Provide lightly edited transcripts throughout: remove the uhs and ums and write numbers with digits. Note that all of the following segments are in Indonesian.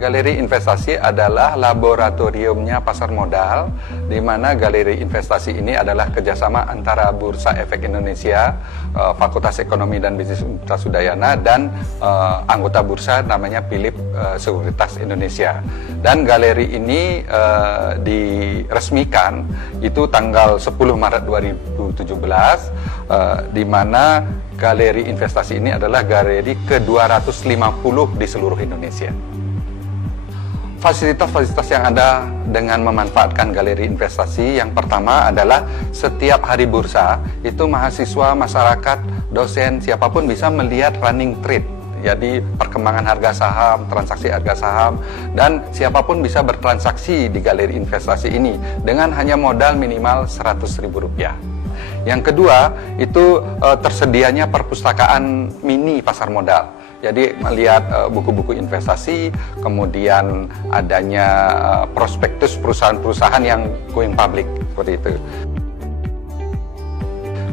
Galeri investasi adalah laboratoriumnya pasar modal, di mana galeri investasi ini adalah kerjasama antara Bursa Efek Indonesia, Fakultas Ekonomi dan Bisnis Universitas Udayana, dan anggota bursa namanya Philip Sekuritas Indonesia. Dan galeri ini diresmikan itu tanggal 10 Maret 2017, di mana galeri investasi ini adalah galeri ke-250 di seluruh Indonesia. Fasilitas-fasilitas yang ada dengan memanfaatkan galeri investasi, yang pertama adalah setiap hari bursa itu mahasiswa, masyarakat, dosen, siapapun bisa melihat running trade, jadi perkembangan harga saham, transaksi harga saham, dan siapapun bisa bertransaksi di galeri investasi ini dengan hanya modal minimal Rp100.000. Yang kedua itu tersedianya perpustakaan mini pasar modal. Jadi melihat buku-buku investasi, kemudian adanya prospektus perusahaan-perusahaan yang going public, seperti itu.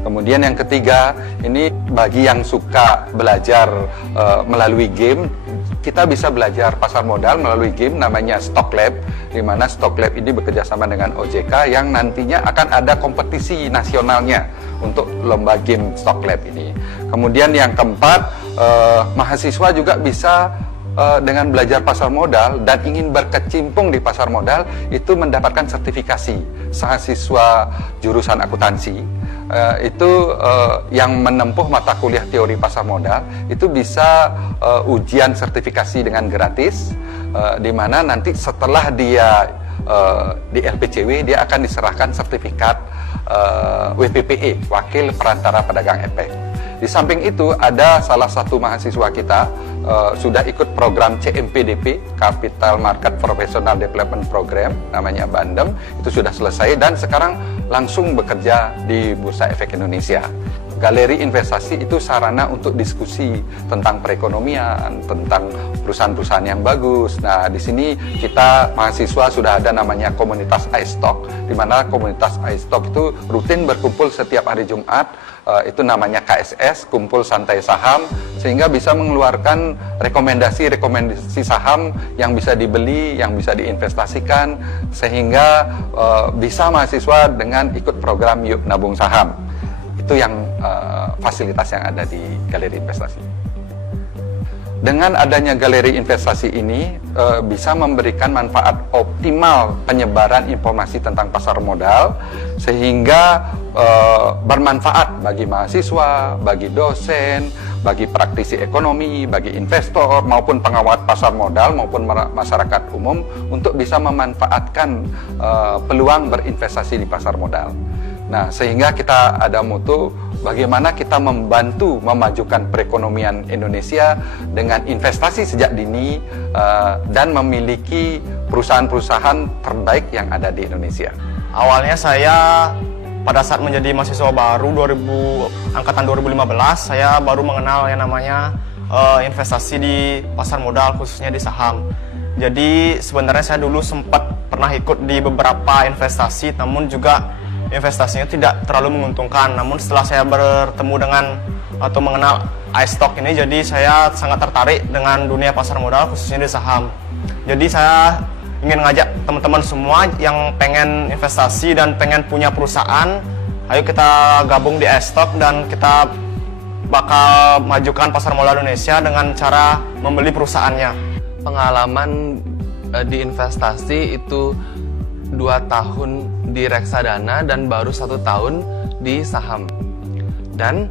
Kemudian yang ketiga, ini bagi yang suka belajar melalui game, kita bisa belajar pasar modal melalui game namanya Stock Lab, di mana Stock Lab ini bekerjasama dengan OJK yang nantinya akan ada kompetisi nasionalnya untuk lomba game Stock Lab ini. Kemudian yang keempat, mahasiswa juga bisa dengan belajar pasar modal dan ingin berkecimpung di pasar modal itu mendapatkan sertifikasi mahasiswa jurusan akuntansi. Itu yang menempuh mata kuliah teori pasar modal itu bisa ujian sertifikasi dengan gratis, di mana nanti setelah dia di LPCW dia akan diserahkan sertifikat WPPE, Wakil Perantara Pedagang Efek. Di samping itu ada salah satu mahasiswa kita sudah ikut program CMPDP, Capital Market Professional Development Program, namanya Bandem, itu sudah selesai dan sekarang langsung bekerja di Bursa Efek Indonesia. Galeri investasi itu sarana untuk diskusi tentang perekonomian, tentang perusahaan-perusahaan yang bagus. Nah, di sini kita mahasiswa sudah ada namanya komunitas iStock, di mana komunitas iStock itu rutin berkumpul setiap hari Jumat. Itu namanya KSS, Kumpul Santai Saham, sehingga bisa mengeluarkan rekomendasi saham yang bisa dibeli, yang bisa diinvestasikan, sehingga bisa mahasiswa dengan ikut program Yuk Nabung Saham. Itu yang fasilitas yang ada di galeri investasi. Dengan adanya galeri investasi ini bisa memberikan manfaat optimal penyebaran informasi tentang pasar modal, sehingga bermanfaat bagi mahasiswa, bagi dosen, bagi praktisi ekonomi, bagi investor, maupun pengawat pasar modal, maupun masyarakat umum untuk bisa memanfaatkan peluang berinvestasi di pasar modal. Nah, sehingga kita ada mutu bagaimana kita membantu memajukan perekonomian Indonesia dengan investasi sejak dini dan memiliki perusahaan-perusahaan terbaik yang ada di Indonesia. Awalnya saya pada saat menjadi mahasiswa baru angkatan 2015, saya baru mengenal yang namanya investasi di pasar modal, khususnya di saham. Jadi sebenarnya saya dulu sempat pernah ikut di beberapa investasi, namun juga investasinya tidak terlalu menguntungkan. Namun setelah saya bertemu dengan atau mengenal iStock ini, jadi saya sangat tertarik dengan dunia pasar modal, khususnya di saham. Jadi saya ingin ngajak teman-teman semua yang pengen investasi dan pengen punya perusahaan, ayo kita gabung di iStock dan kita bakal majukan pasar modal Indonesia dengan cara membeli perusahaannya. Pengalaman di investasi itu 2 tahun di reksadana dan baru 1 tahun di saham. Dan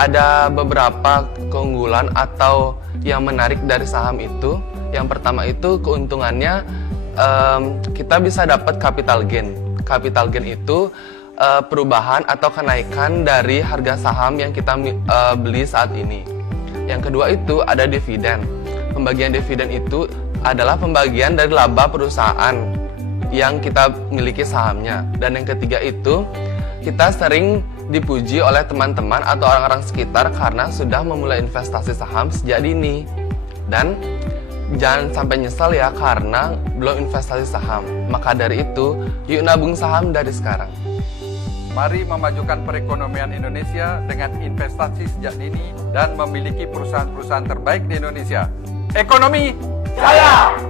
ada beberapa keunggulan atau yang menarik dari saham itu. Yang pertama itu keuntungannya kita bisa dapat capital gain. Capital gain itu perubahan atau kenaikan dari harga saham yang kita beli saat ini. Yang kedua itu ada dividen. Pembagian dividen itu adalah pembagian dari laba perusahaan yang kita miliki sahamnya. Dan yang ketiga itu kita sering dipuji oleh teman-teman atau orang-orang sekitar karena sudah memulai investasi saham sejak dini. Dan jangan sampai nyesal ya karena belum investasi saham. Maka dari itu, yuk nabung saham dari sekarang. Mari memajukan perekonomian Indonesia dengan investasi sejak dini dan memiliki perusahaan-perusahaan terbaik di Indonesia. Ekonomi Jaya!